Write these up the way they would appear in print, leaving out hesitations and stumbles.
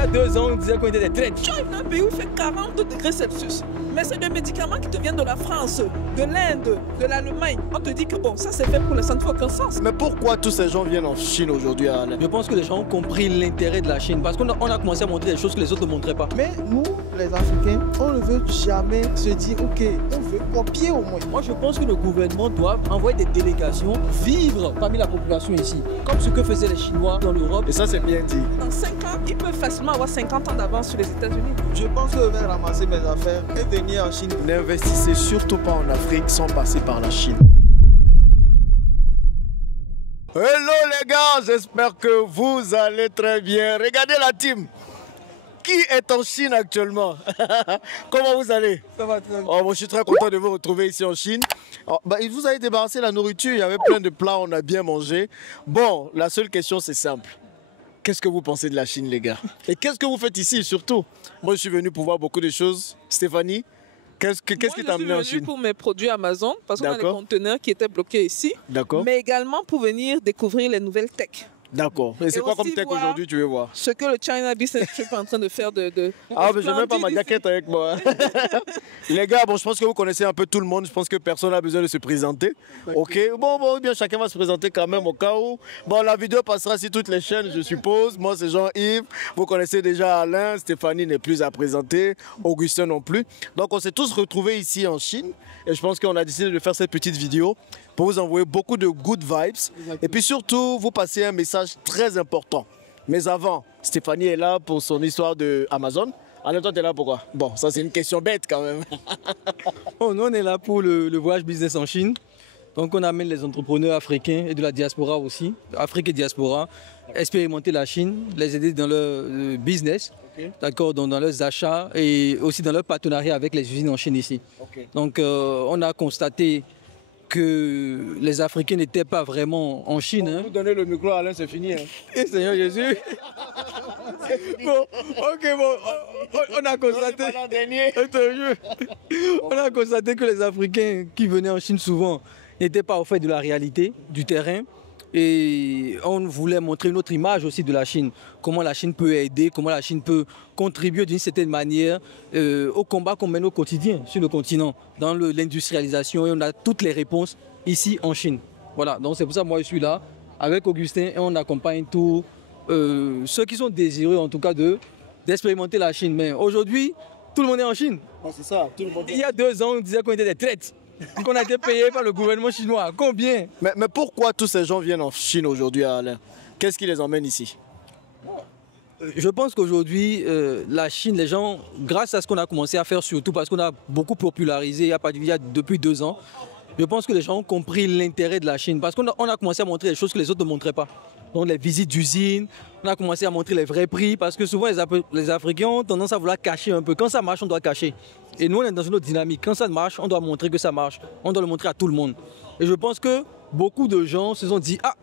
y a 2 ans, on disait qu'on était des traîtres. Tu arrives dans un pays où il fait 40 degrés Celsius, mais c'est des médicaments qui te viennent de la France, de l'Inde, de l'Allemagne. On te dit que bon, ça c'est fait pour le ça ne fait aucun sens. Mais pourquoi tous ces gens viennent en Chine aujourd'hui, Alain? Je pense que les gens ont compris l'intérêt de la Chine parce qu'on a commencé à montrer des choses que les autres ne montraient pas. Mais nous, les Africains, on ne veut jamais se dire, ok, on veut copier au moins. Moi, je pense que le gouvernement doit envoyer des délégations vivre parmi la population ici, comme ce que faisaient les Chinois dans l'Europe. Et ça, c'est bien dit. Dans 5 ans, ils peuvent facilement avoir 50 ans d'avance sur les États-Unis. Je pense que je vais ramasser mes affaires et venir en Chine. N'investissez surtout pas en Afrique sans passer par la Chine. Hello les gars, j'espère que vous allez très bien. Regardez la team. Qui est en Chine actuellement? Comment vous allez? Ça va très bien. Oh, moi, je suis très content de vous retrouver ici en Chine. Il vous avez débarrassé la nourriture, il y avait plein de plats, on a bien mangé. Bon, la seule question c'est simple. Qu'est-ce que vous pensez de la Chine, les gars? Et qu'est-ce que vous faites ici surtout? Moi, je suis venu pour voir beaucoup de choses. Stéphanie, qu'est-ce qui t'a amené en Je suis Chine? venu pour mes produits Amazon, parce qu'on a des D'accord. conteneurs qui étaient bloqués ici. D'accord. Mais également pour venir découvrir les nouvelles tech. D'accord. Et c'est quoi aussi comme tech voir aujourd'hui, tu veux voir? Ce que le China Business Trip est en train de faire Ah, mais j'ai même pas ma splendide jaquette avec moi. Les gars, bon, je pense que vous connaissez un peu tout le monde. Je pense que personne n'a besoin de se présenter. Ok. Bon, bien, chacun va se présenter quand même au cas où. Bon, la vidéo passera sur toutes les chaînes, je suppose. Moi, c'est Jean-Yves. Vous connaissez déjà Alain. Stéphanie n'est plus à présenter. Augustin non plus. Donc, on s'est tous retrouvés ici en Chine. Et je pense qu'on a décidé de faire cette petite vidéo pour vous envoyer beaucoup de good vibes. Et puis surtout, vous passer un message très important. Mais avant, Stéphanie est là pour son histoire de Amazon. Alain, toi, t'es là pourquoi? Bon, ça, c'est une question bête quand même. Bon, nous, on est là pour le voyage business en Chine. Donc, on amène les entrepreneurs africains et de la diaspora aussi, Afrique et diaspora, expérimenter la Chine, les aider dans leur business, d'accord, dans leurs achats et aussi dans leur partenariat avec les usines en Chine ici. Donc, on a constaté que les Africains n'étaient pas vraiment en Chine. Bon, vous donnez le micro à Alain, c'est fini. Hein. Et Seigneur Jésus. Bon, ok, bon, on a constaté. On a constaté que les Africains qui venaient en Chine souvent n'étaient pas au fait de la réalité, du terrain. Et on voulait montrer une autre image aussi de la Chine. Comment la Chine peut aider, comment la Chine peut contribuer d'une certaine manière au combat qu'on mène au quotidien sur le continent, dans l'industrialisation. Et on a toutes les réponses ici en Chine. Voilà, donc c'est pour ça que moi je suis là avec Augustin et on accompagne tous ceux qui sont désireux en tout cas d'expérimenter la Chine. Mais aujourd'hui, tout le monde est en Chine. C'est ça, tout le monde. Il y a 2 ans, on disait qu'on était des traîtres. Qu'on a été payé par le gouvernement chinois. Combien? Mais pourquoi tous ces gens viennent en Chine aujourd'hui, Alain? Qu'est-ce qui les emmène ici? Je pense qu'aujourd'hui, la Chine, les gens, grâce à ce qu'on a commencé à faire, surtout parce qu'on a beaucoup popularisé depuis 2 ans, je pense que les gens ont compris l'intérêt de la Chine. Parce qu'on a commencé à montrer des choses que les autres ne montraient pas. Donc les visites d'usines, on a commencé à montrer les vrais prix. Parce que souvent, les Africains ont tendance à vouloir cacher un peu. Quand ça marche, on doit cacher. Et nous, on est dans une autre dynamique. Quand ça marche, on doit montrer que ça marche. On doit le montrer à tout le monde. Et je pense que beaucoup de gens se sont dit, ah,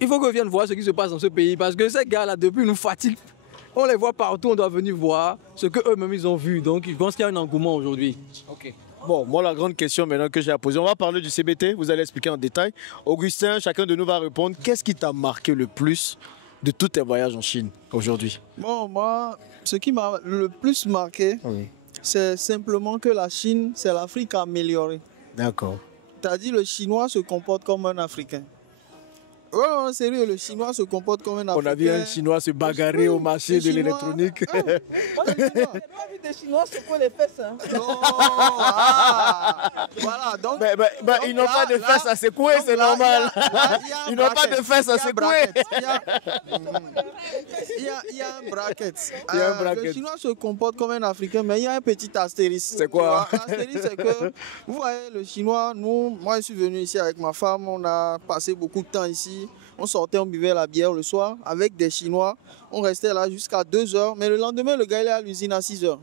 il faut qu'on vienne voir ce qui se passe dans ce pays. Parce que ces gars-là, depuis, nous fatiguent. On les voit partout, on doit venir voir ce qu'eux-mêmes ils ont vu. Donc, je pense qu'il y a un engouement aujourd'hui. Ok. Bon, moi, la grande question maintenant que j'ai à poser, on va parler du CBT, vous allez expliquer en détail. Augustin, chacun de nous va répondre. Qu'est-ce qui t'a marqué le plus de tous tes voyages en Chine aujourd'hui? Bon, moi, ce qui m'a le plus marqué, c'est simplement que la Chine, c'est l'Afrique améliorée. D'accord. C'est-à-dire le Chinois se comporte comme un Africain. Oh, sérieux, le Chinois se comporte comme un Africain. On a vu un Chinois se bagarrer au marché de l'électronique. Moi, je n'ai pas vu des Chinois secouer les fesses. Hein. Non, voilà, donc... Ils n'ont pas de fesses à secouer, c'est normal. Ils n'ont pas de fesses à secouer. Il y a un bracket. Il y a un bracket. Le Chinois se comporte comme un Africain, mais il y a un petit astérisque. C'est quoi? L'astérisque, c'est que, vous voyez, le Chinois, moi je suis venu ici avec ma femme, on a passé beaucoup de temps ici. On sortait, on buvait la bière le soir avec des Chinois. On restait là jusqu'à 2 h. Mais le lendemain, le gars il est à l'usine à 6 h.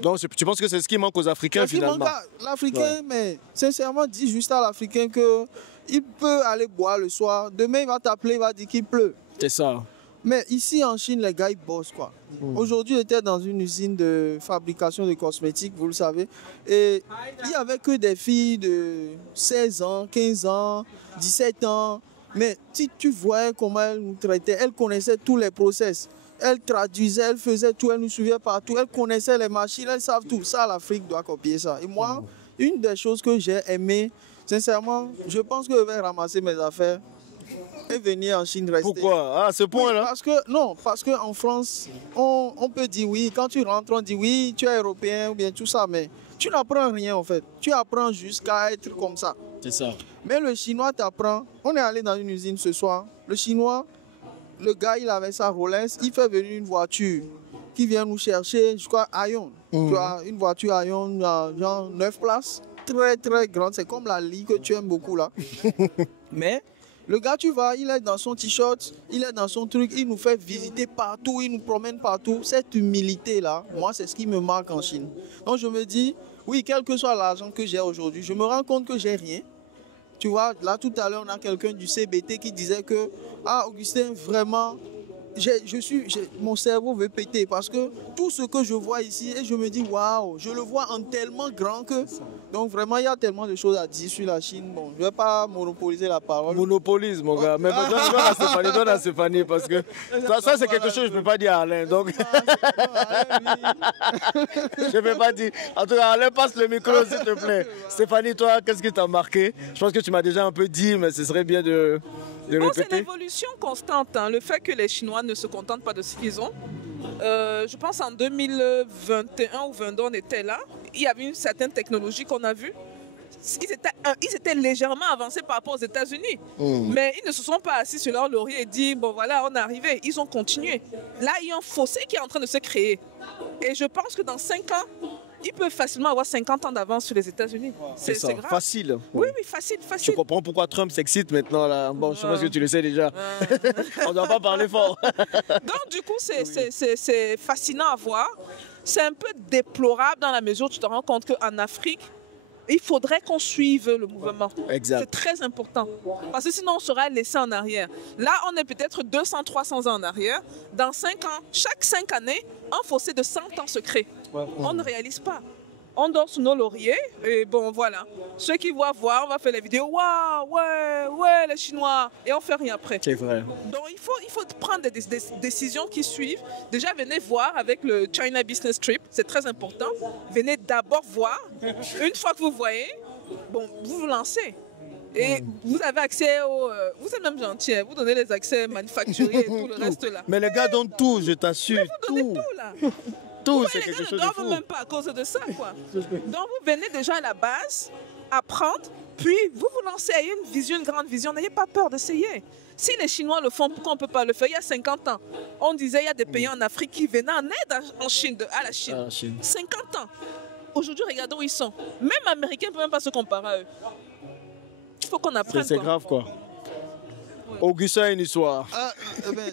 Donc tu penses que c'est ce qui manque aux Africains finalement? L'Africain, mais sincèrement, dis juste à l'Africain qu'il peut aller boire le soir. Demain, il va t'appeler, il va dire qu'il pleut. C'est ça. Mais ici en Chine, les gars, ils bossent quoi. Aujourd'hui, j'étais dans une usine de fabrication de cosmétiques, vous le savez. Et il n'y avait que des filles de 16 ans, 15 ans, 17 ans. Mais si tu voyais comment elles nous traitaient, elles connaissaient tous les process. elles traduisaient, elles faisaient tout, elles nous suivaient partout, elles connaissaient les machines, elles savent tout. Ça, l'Afrique doit copier ça. Et moi, une des choses que j'ai aimé, sincèrement, je pense que je vais ramasser mes affaires et venir en Chine rester. Pourquoi? À ce point-là? Parce qu'en France, on peut dire oui, quand tu rentres, on dit oui, tu es européen ou bien tout ça, mais tu n'apprends rien en fait. Tu apprends jusqu'à être comme ça. C'est ça. Mais le chinois t'apprend. On est allé dans une usine ce soir. Le chinois, le gars, il avait sa Rolex, il fait venir une voiture qui vient nous chercher, je crois, Aion. Tu as une voiture Aion, genre 9 places, très très grande. C'est comme la Lee que tu aimes beaucoup là. Mais le gars, tu vas, il est dans son t-shirt, il est dans son truc, il nous fait visiter partout, il nous promène partout. Cette humilité-là, moi, c'est ce qui me marque en Chine. Donc je me dis, oui, quel que soit l'argent que j'ai aujourd'hui, je me rends compte que j'ai rien. Tu vois, là tout à l'heure, on a quelqu'un du CBT qui disait que, ah, Augustin, vraiment, mon cerveau veut péter parce que tout ce que je vois ici, et je me dis, waouh, je le vois en tellement grand que... Donc vraiment, il y a tellement de choses à dire sur la Chine. Bon, je ne vais pas monopoliser la parole. Monopolise, mon gars. Mais donne à Stéphanie, parce que ça c'est quelque chose que je ne peux pas dire à Alain. Donc... je ne peux pas dire. En tout cas, Alain, passe le micro, s'il te plaît. Stéphanie, toi, qu'est-ce qui t'a marqué? Je pense que tu m'as déjà un peu dit, mais ce serait bien de bon, répéter. c'est l'évolution constante. Hein. Le fait que les Chinois ne se contentent pas de ce qu'ils ont. Je pense en 2021 ou 2022, on était là. Il y avait une certaine technologie qu'on a vue. Ils étaient légèrement avancés par rapport aux États-Unis. Mais ils ne se sont pas assis sur leur laurier et dit, bon voilà, on est arrivé. Ils ont continué. Là, il y a un fossé qui est en train de se créer. Et je pense que dans 5 ans, ils peuvent facilement avoir 50 ans d'avance sur les États-Unis. C'est grave. Facile. Oui, facile. Tu comprends pourquoi Trump s'excite maintenant là. Bon, je pense que tu le sais déjà. On ne doit pas parler fort. Donc du coup, c'est fascinant à voir. C'est un peu déplorable dans la mesure où tu te rends compte qu'en Afrique, il faudrait qu'on suive le mouvement. Exact. C'est très important. Parce que sinon, on sera laissé en arrière. Là, on est peut-être 200, 300 ans en arrière. Dans 5 ans, chaque 5 années, un fossé de 100 ans se crée. On ne réalise pas. On dort sous nos lauriers et bon, voilà. Ceux qui vont voir, on va faire les vidéos. Waouh, ouais, les Chinois. Et on fait rien après. C'est vrai. Donc, il faut prendre des décisions qui suivent. Déjà, venez voir avec le China Business Trip. C'est très important. Venez d'abord voir. Une fois que vous voyez, bon, vous vous lancez. Et vous avez accès au... vous êtes même gentil, hein, vous donnez les accès manufacturiers et tout le reste là. Mais les gars donnent tout, je t'assure. Vous donnez tout là. Tout, Ouais, c'est les quelque gars chose ne de dorment fou. même pas à cause de ça, quoi. Donc vous venez déjà à la base, apprendre, puis vous vous lancez à une vision, une grande vision. N'ayez pas peur d'essayer. Si les Chinois le font, pourquoi on ne peut pas le faire? Il y a 50 ans, on disait il y a des pays en Afrique qui venaient en aide en Chine, à la Chine. 50 ans. Aujourd'hui, regardez où ils sont. Même Américains ne peuvent même pas se comparer à eux. Il faut qu'on apprenne. C'est grave quoi. Augustin a une histoire.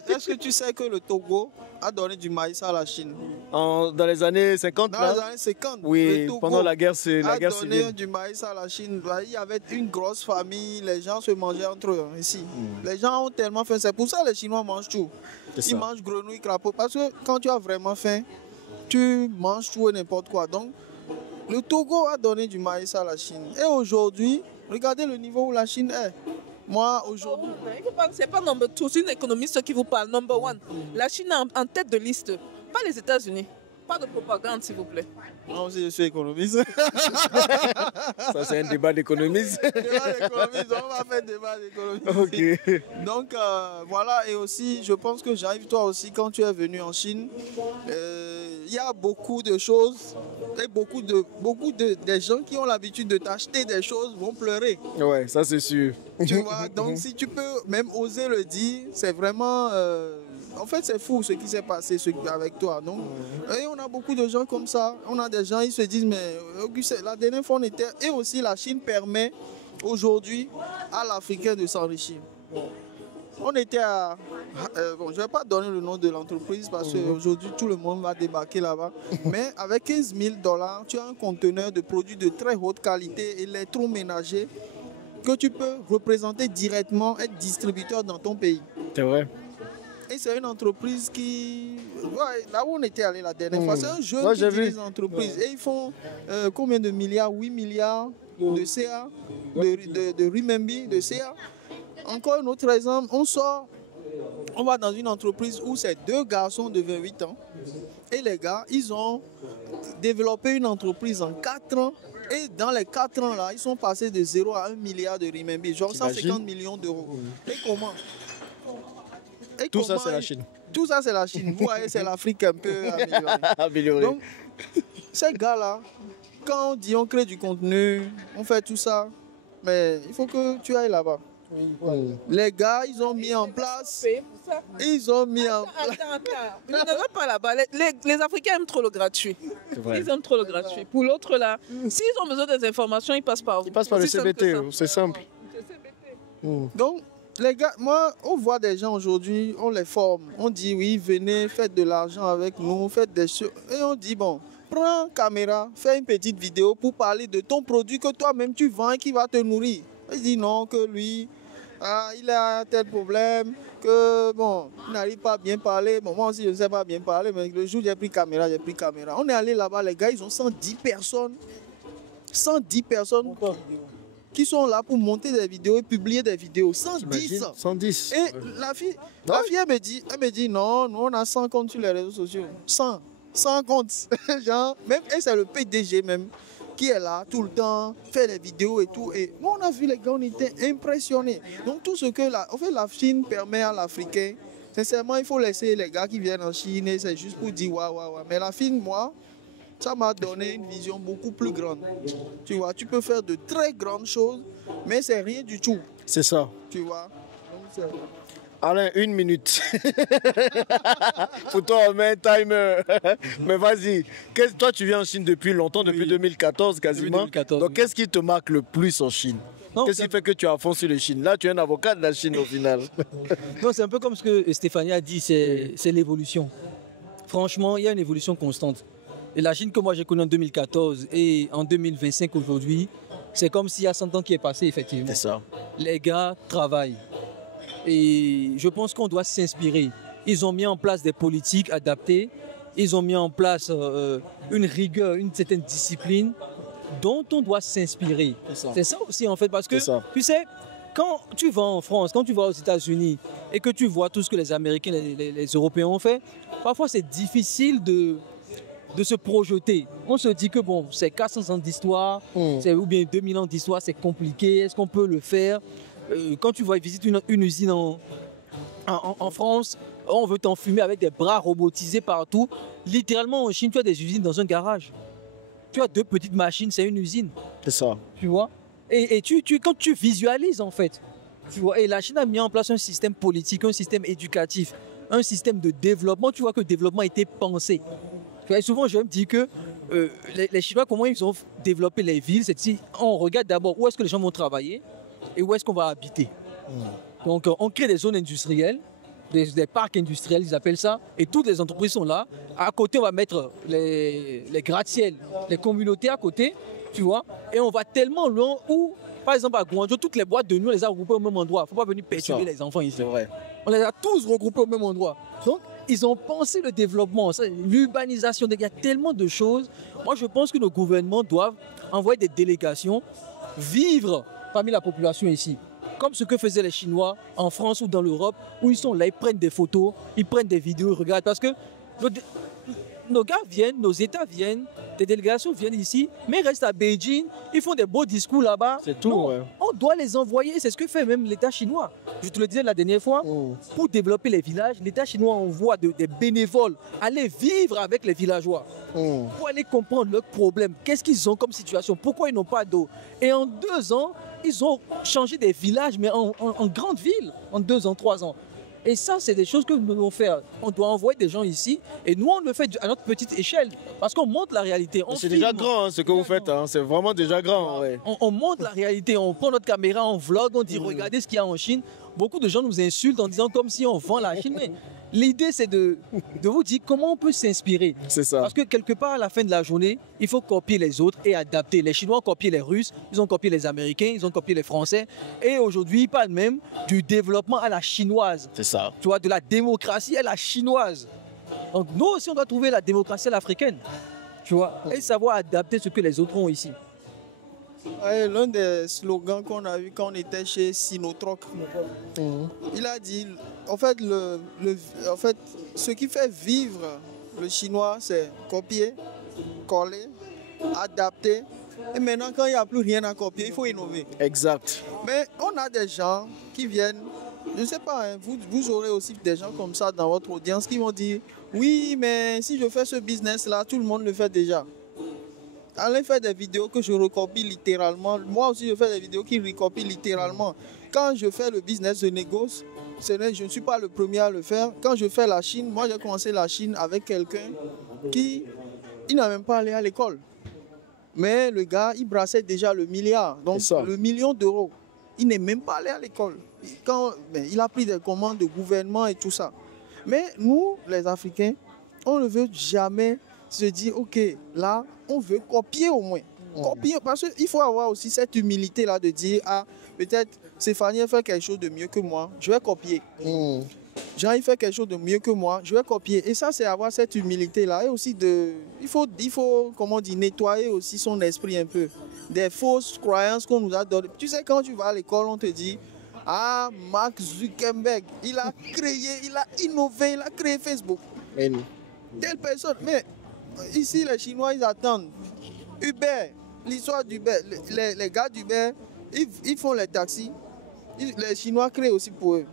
Est-ce que tu sais que le Togo a donné du maïs à la Chine? Dans les années 50 Dans là? les années 50, Oui, le Togo pendant la guerre, a donné civile. du maïs à la Chine. Il y avait une grosse famille, les gens se mangeaient entre eux ici. Les gens ont tellement faim, c'est pour ça que les Chinois mangent tout. Ils mangent grenouilles, crapauds, parce que quand tu as vraiment faim, tu manges tout et n'importe quoi. Donc, le Togo a donné du maïs à la Chine. Et aujourd'hui, regardez le niveau où la Chine est. Moi, aujourd'hui... C'est pas number 2, c'est une économiste qui vous parle, number 1. La Chine est en tête de liste, pas les États-Unis. Pas de propagande, s'il vous plaît. Non, si je suis économiste. Ça, c'est un débat d'économiste. On va faire débat d'économiste. Ok. Donc, voilà. Et aussi, je pense que j'arrive toi aussi, quand tu es venu en Chine, il y a beaucoup de choses et des gens qui ont l'habitude de t'acheter des choses vont pleurer. Ouais, ça c'est sûr. Tu vois, donc si tu peux même oser le dire, c'est vraiment... en fait, c'est fou ce qui s'est passé avec toi. Donc, et on a beaucoup de gens comme ça. On a des gens, ils se disent, mais Auguste, la dernière fois on était... Et aussi, la Chine permet aujourd'hui à l'Africain de s'enrichir. On était à... bon, je ne vais pas donner le nom de l'entreprise parce qu'aujourd'hui, tout le monde va débarquer là-bas. Mais avec 15 000 $, tu as un conteneur de produits de très haute qualité, électroménager, que tu peux représenter directement, être distributeur dans ton pays. C'est vrai. Et c'est une entreprise qui... Ouais, là où on était allé la dernière fois, c'est un jeune Ouais, qui j'ai dirige vu. l'entreprise. Et ils font combien de milliards? 8 milliards de CA, de renminbi, de CA. Encore un autre exemple, on sort On va dans une entreprise où c'est 2 garçons de 28 ans. Et les gars, ils ont développé une entreprise en 4 ans. Et dans les 4 ans là, ils sont passés de 0 à 1 milliard de renminbi, genre 150 millions d'euros. Et comment? Tout ça, c'est la Chine. Tout ça, c'est la Chine. Vous voyez, c'est l'Afrique un peu améliorée. Donc, ces gars-là, quand on dit on crée du contenu, on fait tout ça, mais il faut que tu ailles là-bas. Les gars, ils ont mis en place. Ils ont mis en place. Attends. Ne va pas là-bas. Les Africains aiment trop le gratuit. Ils aiment trop le gratuit. Pour l'autre là, s'ils ont besoin des informations, ils passent par vous. Ils passent par le CBT, c'est simple. Donc, les gars, moi, on voit des gens aujourd'hui, on les forme. On dit oui, venez, faites de l'argent avec nous, faites des choses. Et on dit bon, prends caméra, fais une petite vidéo pour parler de ton produit que toi-même tu vends et qui va te nourrir. Il dit non, que lui, il a tel problème, que bon, il n'arrive pas à bien parler. Bon, moi aussi, je ne sais pas bien parler, mais le jour où j'ai pris caméra. On est allé là-bas, les gars, ils ont 110 personnes. 110 personnes qui sont là pour monter des vidéos et publier des vidéos. 110. 110. Et la fille, elle me dit, non, nous on a 100 comptes sur les réseaux sociaux. 100 comptes. Genre, même, et c'est le PDG même qui est là tout le temps, fait des vidéos et tout. Et nous, on a vu les gars, on était impressionnés. Donc tout ce que la Chine permet à l'Africain, sincèrement, il faut laisser les gars qui viennent en Chine et c'est juste pour dire waouh. Mais la Chine, moi, ça m'a donné une vision beaucoup plus grande. Tu vois, tu peux faire de très grandes choses, mais c'est rien du tout. C'est ça. Tu vois. Donc, Alain, 1 minute. Pour toi, on met un timer. Mais vas-y. Toi, tu viens en Chine depuis longtemps, depuis 2014 quasiment. 2014, donc, qu'est-ce qui te marque le plus en Chine? Qu'est-ce qui fait que tu as foncé le Chine? Là, tu es un avocat de la Chine au final. Non, c'est un peu comme ce que Stéphanie a dit, c'est l'évolution. Franchement, il y a une évolution constante. Et la Chine que moi j'ai connue en 2014 et en 2025 aujourd'hui, c'est comme s'il y a 100 ans qui est passé effectivement. C'est ça. Les gars travaillent. Et je pense qu'on doit s'inspirer. Ils ont mis en place des politiques adaptées. Ils ont mis en place une rigueur, une certaine discipline dont on doit s'inspirer. C'est ça aussi en fait, parce que tu sais, quand tu vas en France, quand tu vas aux États-Unis et que tu vois tout ce que les Américains, les Européens ont fait, parfois c'est difficile de se projeter. On se dit que bon, c'est 400 ans d'histoire, ou bien 2000 ans d'histoire, c'est compliqué, est-ce qu'on peut le faire? Quand tu vas visiter une usine en France, on veut t'enfumer avec des bras robotisés partout. Littéralement en Chine, tu as des usines dans un garage. Tu as 2 petites machines, c'est une usine. C'est ça. Tu vois? Et quand tu visualises en fait, tu vois, et la Chine a mis en place un système politique, un système éducatif, un système de développement. Tu vois que le développement a été pensé. Et souvent, je me dis que les Chinois, comment ils ont développé les villes, c'est si on regarde d'abord où est-ce que les gens vont travailler et où est-ce qu'on va habiter. Donc, on crée des zones industrielles, des parcs industriels, ils appellent ça, et toutes les entreprises sont là. À côté, on va mettre les gratte-ciel, les communautés à côté, tu vois, et on va tellement loin où, par exemple, à Guangzhou, toutes les boîtes de nuit, on les a regroupées au même endroit. Il ne faut pas venir perturber les enfants ici. C'est vrai. On les a tous regroupés au même endroit. Donc, ils ont pensé le développement, l'urbanisation. Il y a tellement de choses. Moi, je pense que nos gouvernements doivent envoyer des délégations vivre parmi la population ici. Comme ce que faisaient les Chinois en France ou dans l'Europe, où ils sont là, ils prennent des photos, ils prennent des vidéos, ils regardent. Parce que nos gars viennent, nos États viennent, des délégations viennent ici, mais ils restent à Beijing, ils font des beaux discours là-bas. C'est tout, non, ouais. On doit les envoyer, c'est ce que fait même l'État chinois. Je te le disais la dernière fois, pour développer les villages, l'État chinois envoie des bénévoles aller vivre avec les villageois, pour aller comprendre leurs problèmes, qu'est-ce qu'ils ont comme situation, pourquoi ils n'ont pas d'eau. Et en 2 ans, ils ont changé des villages, mais en grandes villes, en 2 ans, 3 ans. Et ça, c'est des choses que nous devons faire. On doit envoyer des gens ici et nous, on le fait à notre petite échelle parce qu'on montre la réalité. C'est déjà grand ce que vous faites, hein. C'est vraiment déjà grand. Ouais. On montre la réalité, on prend notre caméra, on vlog, on dit regardez ce qu'il y a en Chine. Beaucoup de gens nous insultent en disant comme si on vend la Chine. Mais l'idée, c'est de vous dire comment on peut s'inspirer. C'est ça. Parce que quelque part, à la fin de la journée, il faut copier les autres et adapter. Les Chinois ont copié les Russes, ils ont copié les Américains, ils ont copié les Français. Et aujourd'hui, ils parlent même du développement à la chinoise. C'est ça. Tu vois, de la démocratie à la chinoise. Donc nous aussi, on doit trouver la démocratie à l'africaine. Tu vois, et savoir adapter ce que les autres ont ici. Ouais, l'un des slogans qu'on a eu quand on était chez Sinotroc, il a dit en fait, ce qui fait vivre le chinois, c'est copier, coller, adapter. Et maintenant, quand il n'y a plus rien à copier, il faut innover. Exact. Mais on a des gens qui viennent, je ne sais pas, hein, vous aurez aussi des gens comme ça dans votre audience qui vont dire, oui, mais si je fais ce business-là, tout le monde le fait déjà. Allez faire des vidéos que je recopie littéralement. Moi aussi, je fais des vidéos qui recopient littéralement. Quand je fais le business de négoce, je ne suis pas le premier à le faire. Quand je fais la Chine, moi j'ai commencé la Chine avec quelqu'un qui n'a même pas allé à l'école. Mais le gars, il brassait déjà le milliard, donc le million d'euros. Il n'est même pas allé à l'école. Il a pris des commandes de gouvernement et tout ça. Mais nous, les Africains, on ne veut jamais se dire, ok, là, on veut copier au moins. Copier, parce qu'il faut avoir aussi cette humilité-là de dire, ah, peut-être Stéphanie fait quelque chose de mieux que moi, je vais copier. Jean, il fait quelque chose de mieux que moi, je vais copier. Et ça, c'est avoir cette humilité-là. Et aussi, il faut, comment dire, nettoyer aussi son esprit un peu. Des fausses croyances qu'on nous a données. Tu sais, quand tu vas à l'école, on te dit, ah, Mark Zuckerberg, il a créé, il a innové, il a créé Facebook. Telle personne. Mais ici, les Chinois, ils attendent. Uber, l'histoire d'Uber, les gars d'Uber, ils font les taxis. Les Chinois créent aussi pour eux.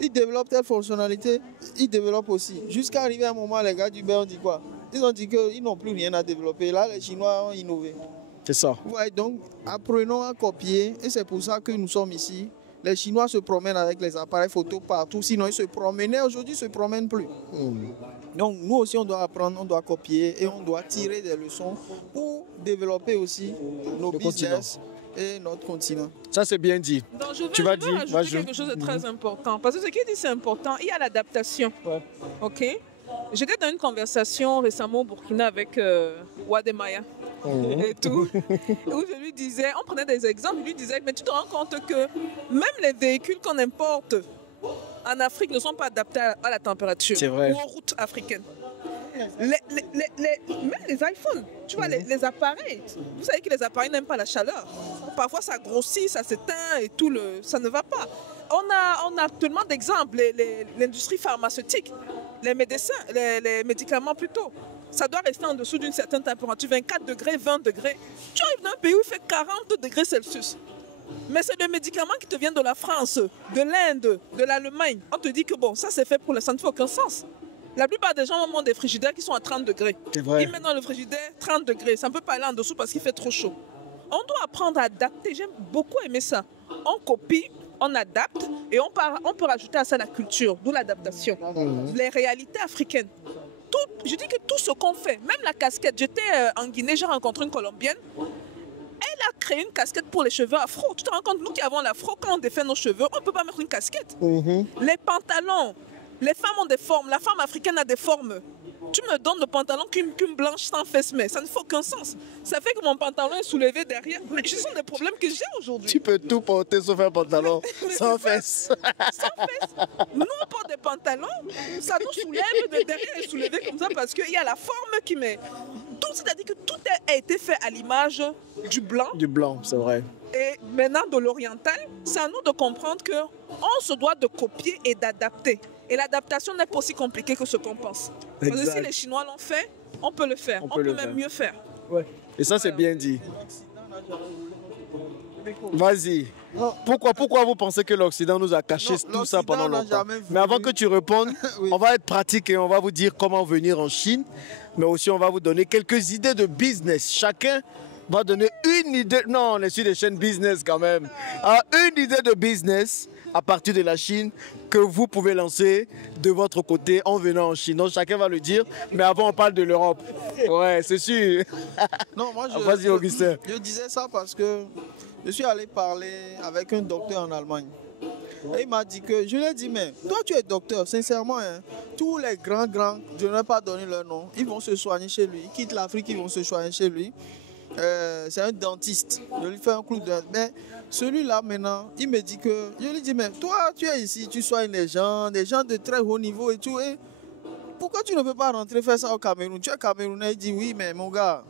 Ils développent telle fonctionnalité, ils développent aussi. Jusqu'à arriver à un moment, les gars d'Uber ont dit quoi? Ils ont dit qu'ils n'ont plus rien à développer. Là, les Chinois ont innové. C'est ça. Ouais, donc, apprenons à copier. Et c'est pour ça que nous sommes ici. Les Chinois se promènent avec les appareils photo partout. Sinon, ils se promenaient. Aujourd'hui, ils ne se promènent plus. Donc, nous aussi, on doit apprendre, on doit copier et on doit tirer des leçons pour développer aussi nos business et notre continent. Ça, c'est bien dit. Donc, je veux rajouter quelque chose de très important. Parce que ce qui dit, c'est important. Il y a l'adaptation. Ouais. OK? J'étais dans une conversation récemment au Burkina avec Wademaya. Et tout, où je lui disais, on prenait des exemples, je lui disais, mais tu te rends compte que même les véhicules qu'on importe en Afrique ne sont pas adaptés à la température ou aux routes africaines. Même les iPhones, tu vois, les appareils, vous savez que les appareils n'aiment pas la chaleur. Parfois ça grossit, ça s'éteint et tout, ça ne va pas. On a tellement d'exemples, l'industrie pharmaceutique, les médicaments plutôt. Ça doit rester en dessous d'une certaine température, 24 degrés, 20 degrés. Tu arrives dans un pays où il fait 40 degrés Celsius. Mais c'est des médicaments qui te viennent de la France, de l'Inde, de l'Allemagne. On te dit que bon, ça c'est fait pour le ça ne fait aucun sens. La plupart des gens ont des frigidaires qui sont à 30 degrés. Ils mettent dans le frigidaire 30 degrés. Ça ne peut pas aller en dessous parce qu'il fait trop chaud. On doit apprendre à adapter. J'aime beaucoup aimer ça. On copie, on adapte et on peut rajouter à ça la culture, d'où l'adaptation. Les réalités africaines. Je dis que tout ce qu'on fait, même la casquette, j'étais en Guinée, j'ai rencontré une Colombienne, elle a créé une casquette pour les cheveux afro. Tu te rends compte, nous qui avons l'afro, quand on défait nos cheveux, on ne peut pas mettre une casquette. Les pantalons, les femmes ont des formes, la femme africaine a des formes. Tu me donnes le pantalon qu'une blanche sans fesse, mais ça ne fait aucun sens. Ça fait que mon pantalon est soulevé derrière. Mais ce sont des problèmes que j'ai aujourd'hui. Tu peux tout porter sauf un pantalon sans fesse. Sans fesse. Nous, on porte des pantalons, ça nous soulève, de derrière est soulevé comme ça parce qu'il y a la forme qui met. Donc, c'est-à-dire que tout a été fait à l'image du blanc. Du blanc, c'est vrai. Et maintenant, de l'oriental, c'est à nous de comprendre qu'on se doit de copier et d'adapter. Et l'adaptation n'est pas aussi compliquée que ce qu'on pense. Exact. Parce que si les Chinois l'ont fait, on peut le faire. On peut même mieux faire. Ouais. Et ça, c'est bien dit. Vas-y. Pourquoi vous pensez que l'Occident nous a caché tout ça pendant longtemps? Mais avant que tu répondes, oui. On va être pratique et on va vous dire comment venir en Chine. Mais aussi, on va vous donner quelques idées de business. Chacun va donner une idée. Non, on est sur des chaînes business quand même. Une idée de business à partir de la Chine que vous pouvez lancer de votre côté en venant en Chine. Donc chacun va le dire, mais avant on parle de l'Europe. Ouais, c'est sûr. Non, moi vas-y Augustin. Je disais ça parce que je suis allé parler avec un docteur en Allemagne. Et il m'a dit que, je lui ai dit, mais toi tu es docteur, sincèrement, hein, tous les grands, je ne vais pas donner leur nom, ils vont se soigner chez lui, ils quittent l'Afrique, ils vont se soigner chez lui. C'est un dentiste, je lui fais un clou de... Mais celui-là maintenant, il me dit que... Je lui dis, mais toi tu es ici, tu soignes des gens de très haut niveau et tout. Et pourquoi tu ne peux pas rentrer faire ça au Cameroun? Tu es Camerounais, il dit, oui, mais mon gars,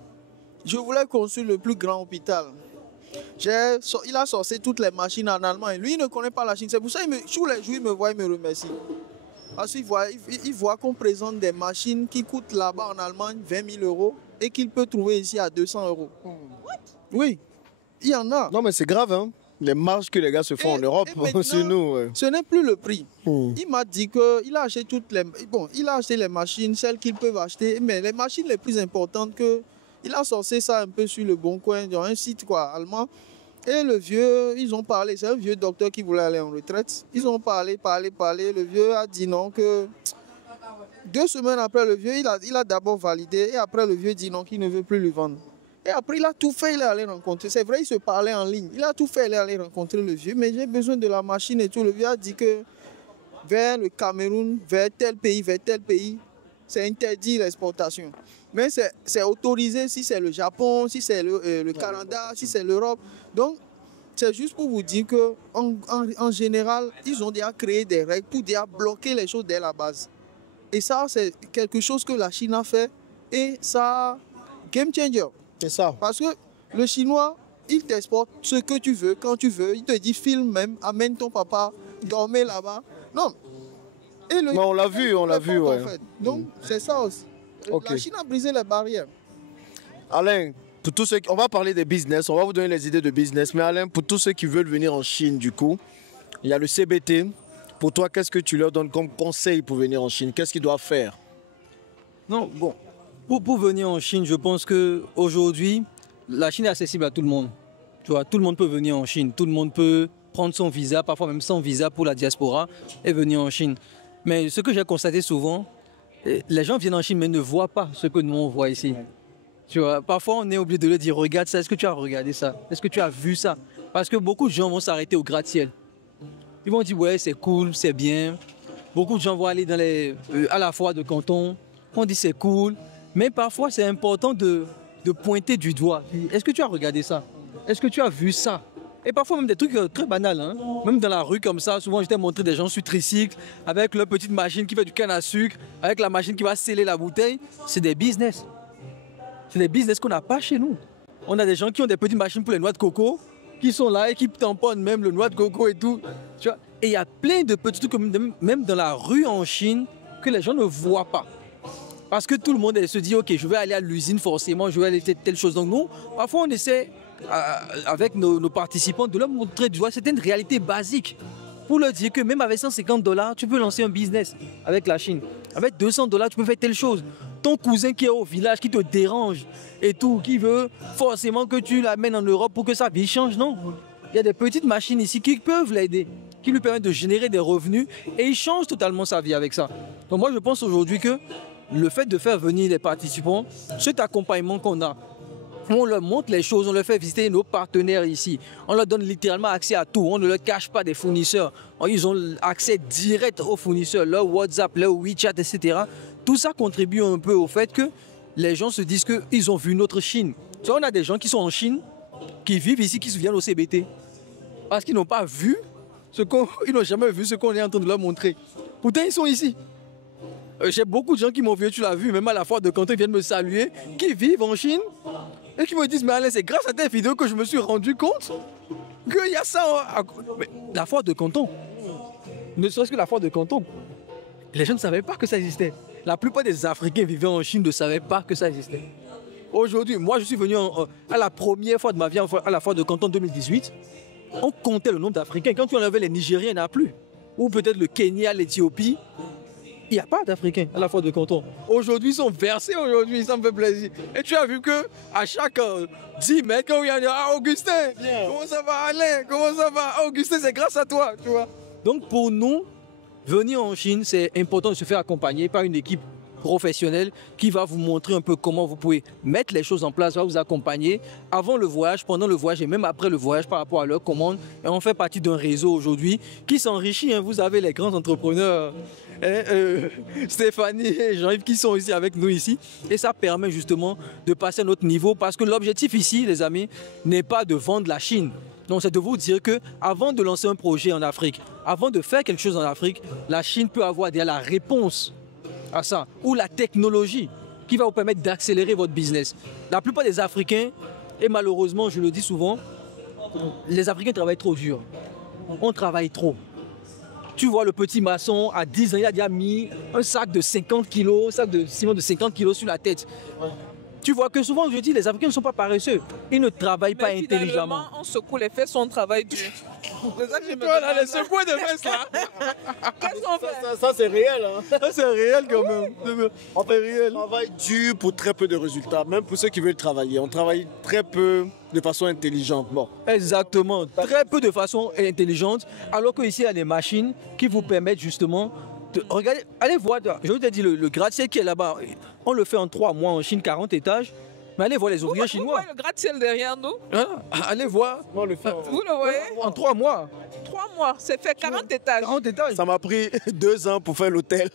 je voulais construire le plus grand hôpital. Il a sorti toutes les machines en Allemagne. Lui, il ne connaît pas la Chine. C'est pour ça que tous les jours, il me voit, il me remercie. Parce qu'il voit qu'on présente des machines qui coûtent là-bas en Allemagne 20 000 euros et qu'il peut trouver ici à 200 euros. Oui, il y en a. Non, mais c'est grave, hein. Les marges que les gars se font en Europe, sur nous. Ouais. Ce n'est plus le prix. Il m'a dit qu'il a acheté il a acheté les machines, celles qu'ils peuvent acheter, mais les machines les plus importantes il a sorti ça un peu sur le Bon Coin, dans un site allemand. Et le vieux, ils ont parlé, c'est un vieux docteur qui voulait aller en retraite. Ils ont parlé. Le vieux a dit non, que 2 semaines après, le vieux, il a d'abord validé. Et après, le vieux dit non, qu'il ne veut plus lui vendre. Et après, il a tout fait, il est allé rencontrer. C'est vrai, il se parlait en ligne. Il a tout fait, il est allé rencontrer le vieux. Mais j'ai besoin de la machine et tout. Le vieux a dit que vers le Cameroun, vers tel pays, c'est interdit l'exportation. Mais c'est autorisé si c'est le Japon, si c'est le Canada, si c'est l'Europe. Donc, c'est juste pour vous dire qu'en général, ils ont déjà créé des règles pour déjà bloquer les choses dès la base. Et ça, c'est quelque chose que la Chine a fait. Et ça, game changer. C'est ça. Parce que le Chinois, il t'exporte ce que tu veux, quand tu veux. Il te dit filme même, amène ton papa, dormez là-bas. Non. Et mais on l'a vu, ouais. En fait. Donc, c'est ça aussi. Okay. La Chine a brisé les barrières. Alain, pour tous ceux on va parler des business, on va vous donner les idées de business. Mais Alain, pour tous ceux qui veulent venir en Chine, du coup, il y a le CBT. Pour toi, qu'est-ce que tu leur donnes comme conseil pour venir en Chine? Qu'est-ce qu'ils doivent faire? Non, bon. Pour venir en Chine, je pense qu'aujourd'hui, la Chine est accessible à tout le monde. Tu vois, tout le monde peut venir en Chine. Tout le monde peut prendre son visa, parfois même sans visa pour la diaspora, et venir en Chine. Mais ce que j'ai constaté souvent, les gens viennent en Chine mais ne voient pas ce que nous on voit ici. Tu vois, parfois on est obligé de leur dire regarde ça, est-ce que tu as regardé ça? Est-ce que tu as vu ça? Parce que beaucoup de gens vont s'arrêter au gratte-ciel. Ils vont dire ouais c'est cool, c'est bien. Beaucoup de gens vont aller à la foire de Canton, on dit c'est cool. Mais parfois, c'est important de pointer du doigt. Est-ce que tu as regardé ça? Est-ce que tu as vu ça? Et parfois, même des trucs très banals. Hein? Même dans la rue, comme ça, souvent, je t'ai montré des gens sur tricycle, avec leur petite machine qui fait du canne à sucre, avec la machine qui va sceller la bouteille. C'est des business. C'est des business qu'on n'a pas chez nous. On a des gens qui ont des petites machines pour les noix de coco, qui sont là et qui tamponnent même le noix de coco et tout. Tu vois? Et il y a plein de petits trucs, même dans la rue en Chine, que les gens ne voient pas. Parce que tout le monde se dit, ok, je vais aller à l'usine forcément, je vais aller faire telle chose. Donc nous, parfois on essaie, avec nos participants, de leur montrer du doigt certaines réalités basiques. Pour leur dire que même avec 150 $, tu peux lancer un business avec la Chine. Avec 200 $, tu peux faire telle chose. Ton cousin qui est au village, qui te dérange et tout, qui veut forcément que tu l'amènes en Europe pour que sa vie change, non. Il y a des petites machines ici qui peuvent l'aider, qui lui permettent de générer des revenus et il change totalement sa vie avec ça. Donc moi je pense aujourd'hui que le fait de faire venir les participants, cet accompagnement qu'on a, on leur montre les choses, on leur fait visiter nos partenaires ici. On leur donne littéralement accès à tout. On ne leur cache pas des fournisseurs. Ils ont accès direct aux fournisseurs, leur WhatsApp, leur WeChat, etc. Tout ça contribue un peu au fait que les gens se disent qu'ils ont vu notre Chine. Tu vois, on a des gens qui sont en Chine, qui vivent ici, qui se viennent au CBT. Parce qu'ils n'ont pas vu, ils n'ont jamais vu ce qu'on est en train de leur montrer. Pourtant, ils sont ici. J'ai beaucoup de gens qui m'ont vu, tu l'as vu, même à la foire de Canton, ils viennent me saluer, qui vivent en Chine et qui me disent, mais Alain, c'est grâce à tes vidéos que je me suis rendu compte qu'il y a ça. Mais la foire de Canton, ne serait-ce que la foire de Canton, les gens ne savaient pas que ça existait. La plupart des Africains vivant en Chine ne savaient pas que ça existait. Aujourd'hui, moi je suis venu à la première fois de ma vie à la foire de Canton 2018. On comptait le nombre d'Africains. Quand tu enlevais les Nigériens, il n'y en a plus. Ou peut-être le Kenya, l'Éthiopie. Il n'y a pas d'Africains à la foire de Canton. Aujourd'hui, ils sont versés, aujourd'hui, ça me fait plaisir. Et tu as vu qu'à chaque 10 mètres, quand il y a ah, Augustin, comment ça va Alain, comment ça va Augustin, c'est grâce à toi, tu vois. Donc pour nous, venir en Chine, c'est important de se faire accompagner par une équipe professionnelle qui va vous montrer un peu comment vous pouvez mettre les choses en place, va vous accompagner avant le voyage, pendant le voyage et même après le voyage par rapport à leurs commandes. Et on fait partie d'un réseau aujourd'hui qui s'enrichit. Hein. Vous avez les grands entrepreneurs, Stéphanie et Jean-Yves qui sont ici avec nous ici. Et ça permet justement de passer à notre niveau parce que l'objectif ici, les amis, n'est pas de vendre la Chine. Donc c'est de vous dire que avant de lancer un projet en Afrique, avant de faire quelque chose en Afrique, la Chine peut avoir déjà la réponse à ça, ou la technologie qui va vous permettre d'accélérer votre business. La plupart des Africains, et malheureusement je le dis souvent, les Africains travaillent trop dur. On travaille trop. Tu vois le petit maçon, à 10 ans, il a déjà mis un sac de 50 kilos, un sac de ciment de 50 kilos sur la tête. Tu vois que souvent, je dis, les Africains ne sont pas paresseux. Ils ne travaillent pas intelligemment. On secoue les fesses, on travaille dur. C'est ça que je me Voilà, les demande. secoués de fesses là. Qu'est-ce qu'on fait? Ça, c'est réel. Hein. Ça, c'est réel quand même. On travaille dur pour très peu de résultats, même pour ceux qui veulent travailler. On travaille très peu de façon intelligente. Bon. Exactement. Très peu de façon intelligente. Alors qu'ici, il y a des machines qui vous permettent justement de... Regardez, allez voir, je vous ai dit, le gratte-ciel qui est là-bas, on le fait en 3 mois en Chine, 40 étages. Mais allez voir les ouvriers Vous chinois. voyez le gratte-ciel derrière nous? Hein? Allez voir. On le fait. Vous le voyez? En 3 mois. 3 mois, c'est fait 40 étages. 40 étages. Ça m'a pris 2 ans pour faire l'hôtel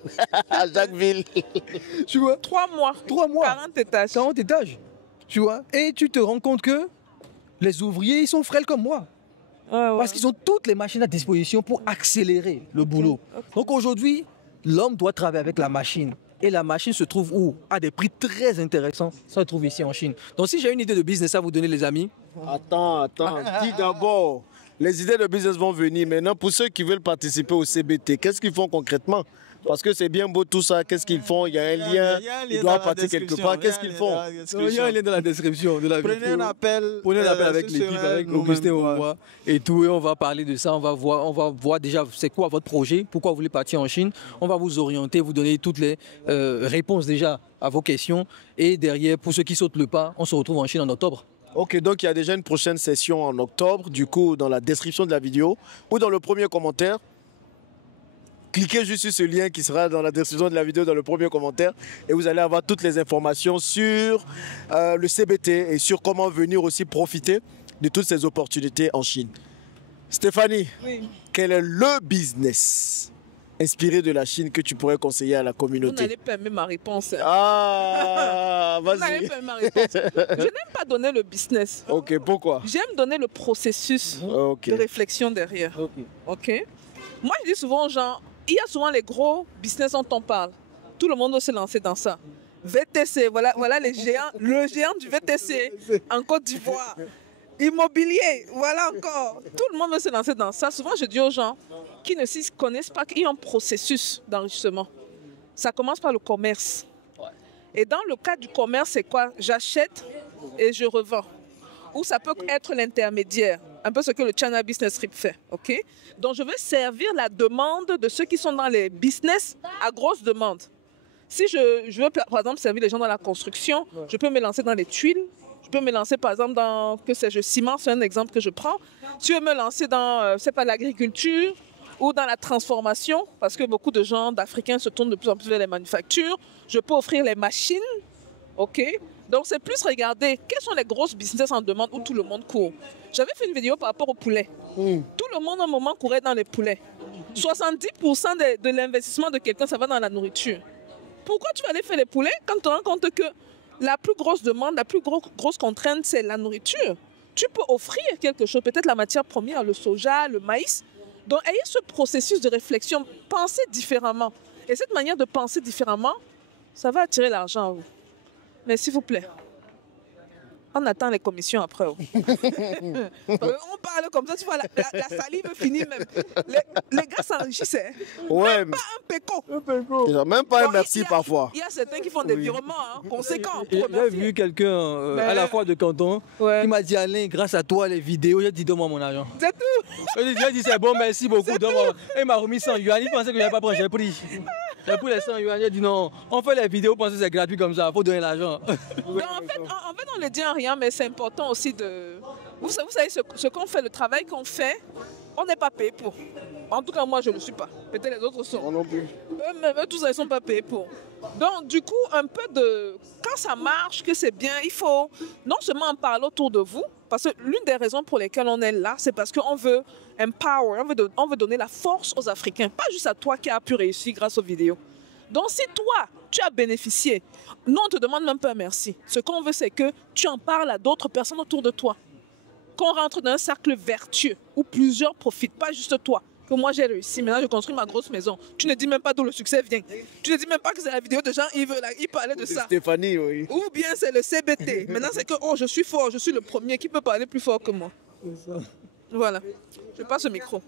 à Jacquesville. Tu vois? 3 mois. 3 mois. 40 étages. 40 étages. Tu vois? Et tu te rends compte que les ouvriers, ils sont frêles comme moi. Parce qu'ils ont toutes les machines à disposition pour accélérer le boulot. Donc aujourd'hui, l'homme doit travailler avec la machine. Et la machine se trouve où? À des prix très intéressants. Ça se trouve ici en Chine. Donc si j'ai une idée de business à vous donner, les amis. Attends. Dis d'abord. Les idées de business vont venir. Maintenant, pour ceux qui veulent participer au CBT, qu'est-ce qu'ils font concrètement? Parce que c'est bien beau tout ça. Qu'est-ce qu'ils font? Il y a un lien. Ils doivent partir quelque part. Qu'est-ce qu'ils font? Il y a un lien dans la description de la vidéo. Prenez un appel. Prenez un appel avec l'équipe, avec Augustin Ouroua et tout. Et on va parler de ça. On va voir déjà c'est quoi votre projet, pourquoi vous voulez partir en Chine. On va vous orienter, vous donner toutes les réponses déjà à vos questions. Et derrière, pour ceux qui sautent le pas, on se retrouve en Chine en octobre. Ok, donc il y a déjà une prochaine session en octobre. Du coup, dans la description de la vidéo ou dans le premier commentaire, cliquez juste sur ce lien qui sera dans la description de la vidéo, dans le premier commentaire, et vous allez avoir toutes les informations sur le CBT et sur comment venir aussi profiter de toutes ces opportunités en Chine. Stéphanie, Oui. quel est le business inspiré de la Chine que tu pourrais conseiller à la Vous communauté? n'allez pas aimer ma réponse. Ah, Vous n'allez vas-y. pas aimer ma réponse. Je n'aime pas donner le business. Ok, pourquoi? J'aime donner le processus Ok. de réflexion derrière. Ok. Moi, je dis souvent aux gens, il y a souvent les gros business dont on parle. Tout le monde doit se lancer dans ça. VTC, voilà les géants, le géant du VTC en Côte d'Ivoire. Immobilier, voilà encore. Tout le monde veut se lancer dans ça. Souvent, je dis aux gens qui ne s'y connaissent pas qu'il y a un processus d'enrichissement. Ça commence par le commerce. Et dans le cas du commerce, c'est quoi? J'achète et je revends. Ou ça peut être l'intermédiaire, un peu ce que le China Business Trip fait. Ok? Donc, je veux servir la demande de ceux qui sont dans les business à grosse demande. Si je veux, par exemple, servir les gens dans la construction, je peux me lancer dans les tuiles. Je peux me lancer, par exemple, dans, que sais-je, ciment, c'est un exemple que je prends. Si je veux me lancer dans, c'est pas l'agriculture ou dans la transformation, parce que beaucoup de gens d'Africains se tournent de plus en plus vers les manufactures, je peux offrir les machines, ok? Donc, c'est plus regarder quels sont les grosses business en demande où tout le monde court. J'avais fait une vidéo par rapport aux poulets. Tout le monde, à un moment, courait dans les poulets. 70% de l'investissement de quelqu'un, ça va dans la nourriture. Pourquoi tu vas aller faire les poulets quand tu te rends compte que la plus grosse demande, la plus grosse contrainte, c'est la nourriture? Tu peux offrir quelque chose, peut-être la matière première, le soja, le maïs. Donc, ayez ce processus de réflexion, pensez différemment. Et cette manière de penser différemment, ça va attirer l'argent à vous. Mais s'il vous plaît, on attend les commissions après. On parle comme ça, tu vois, la salive finit même. Les gars s'enrichissent. Ouais, Même pas un péco. même pas un Bon, merci parfois. Il y a certains qui font des virements conséquents. pour J'ai remercier. vu quelqu'un à la fois de canton qui m'a dit Alain, grâce à toi, les vidéos, j'ai dit donne-moi mon argent. C'est tout. J'ai dit c'est bon, merci beaucoup. donne-moi. Et il m'a remis 100 yuan. Il pensait que je n'allais pas prendre, j'ai pris. J'ai pris les 100 yuan. J'ai dit non, on fait les vidéos, pensez que c'est gratuit comme ça, il faut donner l'argent. Donc, en fait, on ne le dit en rien, mais c'est important aussi de... Vous savez, ce qu'on fait, le travail qu'on fait, on n'est pas payé pour. En tout cas, moi, je ne le suis pas. Peut-être les autres sont. non plus. Eux, tous, ils ne sont pas payés pour. Donc, du coup, un peu de... Quand ça marche, que c'est bien, il faut non seulement en parler autour de vous, parce que l'une des raisons pour lesquelles on est là, c'est parce qu'on veut empower, on veut donner la force aux Africains, pas juste à toi qui as pu réussir grâce aux vidéos. Donc, si toi, tu as bénéficié, nous, on ne te demande même pas un merci. Ce qu'on veut, c'est que tu en parles à d'autres personnes autour de toi. Qu'on rentre dans un cercle vertueux où plusieurs profitent, pas juste toi. Que moi, j'ai réussi, maintenant, je construis ma grosse maison. Tu ne dis même pas d'où le succès vient. Tu ne dis même pas que c'est la vidéo de Jean-Yves, il parlait de ça. Stéphanie, oui. Ou bien c'est le CBT. Maintenant, c'est que, oh, je suis fort, je suis le premier. Qui peut parler plus fort que moi? Voilà. Je passe le micro.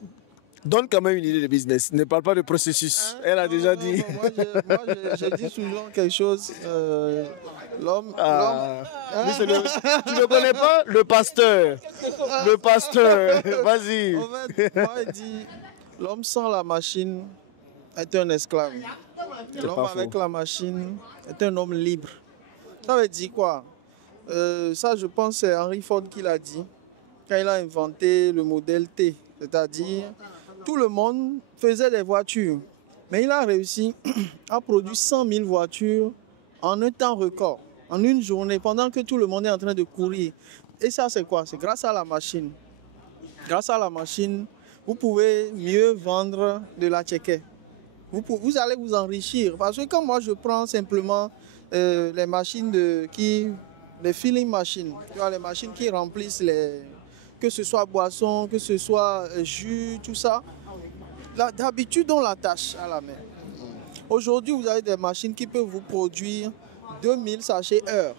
Donne quand même une idée de business. Ne parle pas de processus. Elle a déjà dit. Je dis toujours quelque chose. L'homme. Lui, tu ne connais pas le pasteur. Le pasteur. Vas-y. En fait, moi, je dis l'homme sans la machine est un esclave. L'homme pas avec faux. la machine est un homme libre. Ça veut dire quoi? Ça, je pense, c'est Henry Ford qui l'a dit quand il a inventé le modèle T. C'est-à-dire, tout le monde faisait des voitures. Mais il a réussi à produire 100 000 voitures en un temps record, en une journée, pendant que tout le monde est en train de courir. Et ça, c'est quoi? C'est grâce à la machine. Grâce à la machine, vous pouvez mieux vendre de la tchéké. Vous allez vous enrichir. Parce que quand moi, je prends simplement les machines les filling machines, tu vois, les machines qui remplissent que ce soit boisson, que ce soit jus, tout ça. D'habitude, on l'attache à la main. Aujourd'hui, vous avez des machines qui peuvent vous produire 2000 sachets heure.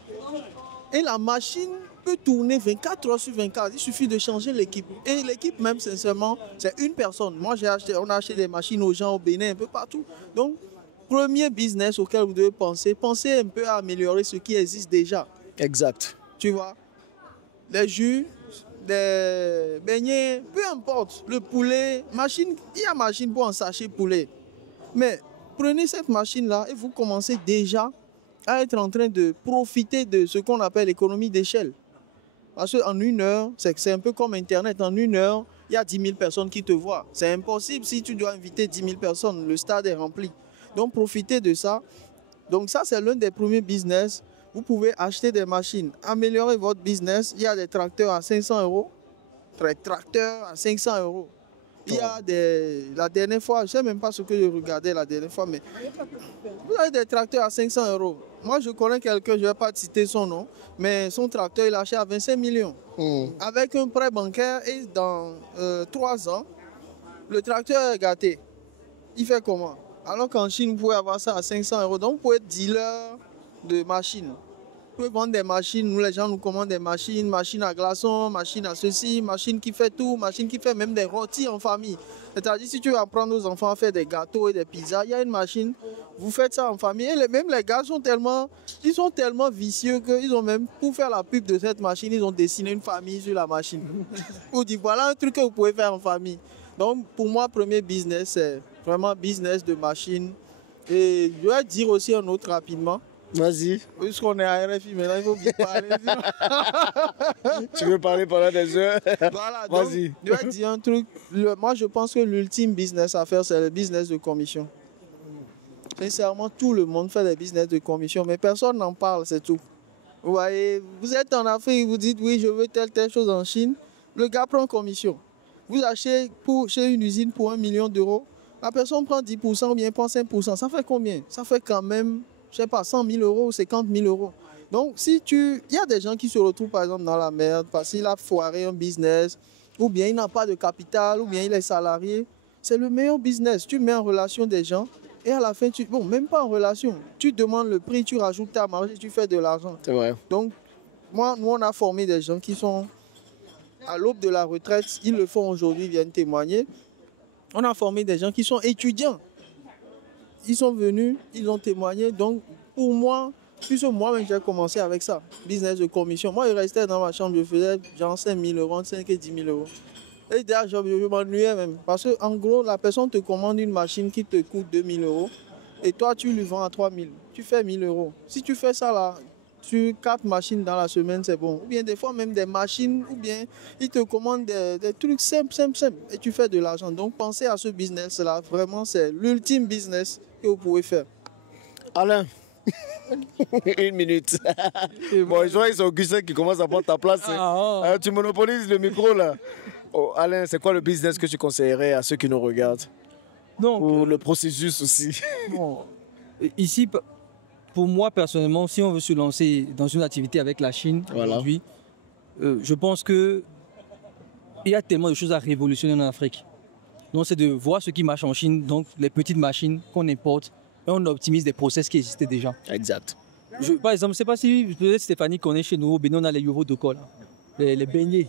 Et la machine peut tourner 24 heures sur 24. Il suffit de changer l'équipe. Et l'équipe même, sincèrement, c'est une personne. Moi, on a acheté des machines aux gens au Bénin, un peu partout. Donc, premier business auquel vous devez penser, pensez un peu à améliorer ce qui existe déjà. Exact. Tu vois, les jus, des beignets, peu importe, le poulet, machine, il y a machine pour en sachet poulet. Mais prenez cette machine-là et vous commencez déjà à être en train de profiter de ce qu'on appelle l'économie d'échelle. Parce qu'en une heure, c'est un peu comme Internet, en une heure, il y a 10 000 personnes qui te voient. C'est impossible si tu dois inviter 10 000 personnes, le stade est rempli. Donc profitez de ça. Donc ça, c'est l'un des premiers business. Vous pouvez acheter des machines, améliorer votre business. Il y a des tracteurs à 500 euros, tracteurs à 500 euros. Il y a la dernière fois, je ne sais même pas ce que je regardais la dernière fois, mais vous avez des tracteurs à 500 euros. Moi, je connais quelqu'un, je ne vais pas citer son nom, mais son tracteur, il a acheté à 25 millions. Avec un prêt bancaire et dans 3 ans, le tracteur est gâté. Il fait comment? Alors qu'en Chine, vous pouvez avoir ça à 500 euros. Donc, vous pouvez être dealer de machines. Vous pouvez vendre des machines. Nous, les gens nous commandent des machines, machines à glaçons, machines à ceci, machine qui fait tout, machine qui fait même des rôtis en famille. C'est-à-dire, si tu veux apprendre aux enfants à faire des gâteaux et des pizzas, il y a une machine, vous faites ça en famille. Et même les gars sont tellement vicieux qu'ils ont même, pour faire la pub de cette machine, ils ont dessiné une famille sur la machine. Pour dire, voilà un truc que vous pouvez faire en famille. Donc, pour moi, premier business, c'est vraiment business de machine. Et je vais dire aussi un autre rapidement. Vas-y. Puisqu'on est à RFI, maintenant il faut bien parler. Tu veux parler pendant des heures? Voilà, donc, vas-y. je vais dire un truc. Moi, je pense que l'ultime business à faire, c'est le business de commission. Sincèrement, tout le monde fait des business de commission, mais personne n'en parle, c'est tout. Vous voyez, vous êtes en Afrique, vous dites oui, je veux telle chose en Chine. Le gars prend commission. Vous achetez chez une usine pour 1 million d'euros. La personne prend 10% ou bien prend 5%. Ça fait combien? Ça fait quand même, je sais pas, 100 000 euros ou 50 000 euros. Donc, il y a des gens qui se retrouvent par exemple dans la merde parce qu'il a foiré un business, ou bien il n'a pas de capital, ou bien il est salarié. C'est le meilleur business. Tu mets en relation des gens et à la fin, même pas en relation. Tu demandes le prix, tu rajoutes ta marge et tu fais de l'argent. C'est vrai. Donc, nous, on a formé des gens qui sont à l'aube de la retraite. Ils le font aujourd'hui, ils viennent témoigner. On a formé des gens qui sont étudiants. Ils sont venus, ils ont témoigné. Donc, pour moi, puisque moi-même, j'ai commencé avec ça, business de commission. Moi, je restais dans ma chambre, je faisais genre 5 000 euros, 5 et 10 000 euros. Et d'ailleurs, je m'ennuyais même. Parce qu'en gros, la personne te commande une machine qui te coûte 2 000 euros. Et toi, tu lui vends à 3 000. Tu fais 1 000 euros. Si tu fais ça là, sur 4 machines dans la semaine, c'est bon. Ou bien des fois même des machines, ou bien ils te commandent des trucs simples. Et tu fais de l'argent. Donc pensez à ce business-là. Vraiment, c'est l'ultime business que vous pouvez faire. Alain, 1 minute. Bon, je vois que c'est Augustin qui commence à prendre ta place. Tu monopolises le micro là. Oh, Alain, c'est quoi le business que tu conseillerais à ceux qui nous regardent? Donc, ou le processus aussi? Bon, ici, pour moi personnellement, si on veut se lancer dans une activité avec la Chine aujourd'hui, je pense qu'il y a tellement de choses à révolutionner en Afrique. Donc c'est de voir ce qui marche en Chine, donc les petites machines qu'on importe, et on optimise des process qui existaient déjà. Exact. Par exemple, je ne sais pas si peut-être Stéphanie connaît chez nous, au Bénin, on a les Yovo de colle. les beignets.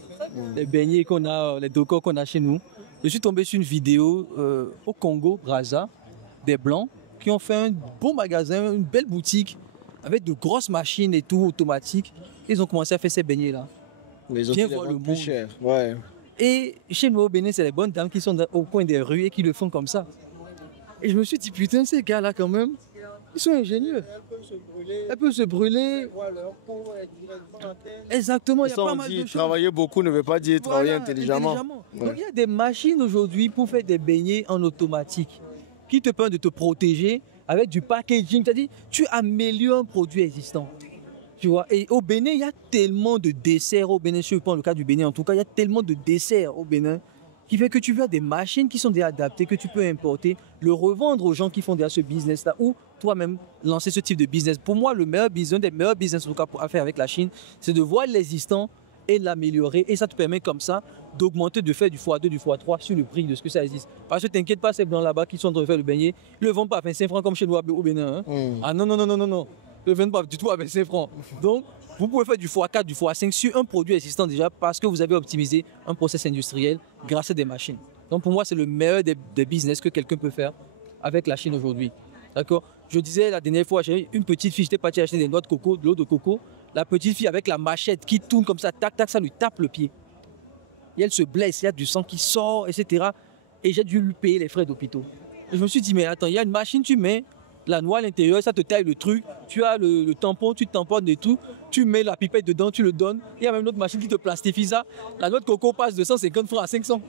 Les beignets qu'on a, les docos qu'on a chez nous. Je suis tombé sur une vidéo au Congo, Brazza, des Blancs qui ont fait un bon magasin, une belle boutique avec de grosses machines et tout automatiques. Ils ont commencé à faire ces beignets-là. Viens voir le plus monde. cher. Ouais. Et chez nous au Bénin, c'est les bonnes dames qui sont au coin des rues et qui le font comme ça. Et je me suis dit, putain, ces gars-là, quand même, ils sont ingénieux. Elles peuvent se brûler. Exactement, il y a Ça, pas on mal dit de choses. travailler beaucoup ne veut pas dire travailler Voilà, intelligemment. Donc il y a des machines aujourd'hui pour faire des beignets en automatique qui te permettent de te protéger avec du packaging. C'est-à-dire, tu améliores un produit existant. Tu vois, et au Bénin, il y a tellement de desserts au Bénin, je prends le cas du Bénin en tout cas, il y a tellement de desserts au Bénin qui fait que tu veux des machines qui sont déjà adaptées, que tu peux importer, le revendre aux gens qui font déjà ce business-là ou toi-même lancer ce type de business. Pour moi, le meilleur business, un des meilleurs business en tout cas à faire avec la Chine, c'est de voir l'existant et l'améliorer. Et ça te permet comme ça d'augmenter, de faire du x2, du x3 sur le prix de ce que ça existe. Parce que t'inquiète pas, ces blancs là-bas qui sont en train de faire le beignet, ils ne le vendent pas à 25 francs comme chez nous au Bénin. Hein. Ah non, non, non, non, non, non. Ils ne le vendent pas du tout à 25 francs. Donc, vous pouvez faire du x4, du x5 sur un produit existant déjà parce que vous avez optimisé un process industriel grâce à des machines. Donc, pour moi, c'est le meilleur des business que quelqu'un peut faire avec la Chine aujourd'hui. D'accord? Je disais la dernière fois, j'ai une petite fille, j'étais parti acheter des noix de coco, de l'eau de coco. La petite fille avec la machette qui tourne comme ça, tac, tac, ça lui tape le pied. Et elle se blesse, il y a du sang qui sort, etc. Et j'ai dû lui payer les frais d'hôpital. Je me suis dit, mais attends, il y a une machine, tu mets la noix à l'intérieur, ça te taille le truc, tu as le tampon, tu tamponnes et tout, tu mets la pipette dedans, tu le donnes. Il y a même une autre machine qui te plastifie ça. La noix de coco passe de 150 francs à 500.